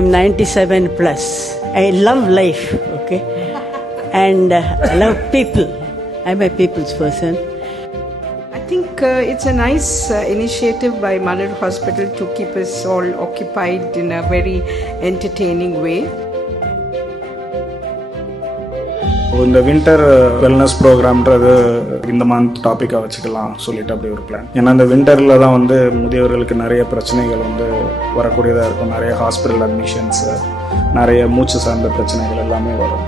I'm 97 plus. I love life, okay? And I love people. I'm a people's person. I think it's a nice initiative by Malar Hospital to keep us all occupied in a very entertaining way. இந்த winter wellness ப்ரோக்ராம்ன்றது இந்த மந்த் டாப்பிக்காக வச்சுக்கலாம் சொல்லிட்டு அப்படி ஒரு பிளான். ஏன்னா இந்த வின்டரில் தான் வந்து முதியவர்களுக்கு நிறைய பிரச்சனைகள் வந்து வரக்கூடியதாக இருக்கும். நிறைய ஹாஸ்பிட்டல் அட்மிஷன்ஸு, நிறைய மூச்சு சார்ந்த பிரச்சனைகள் எல்லாமே வரும்.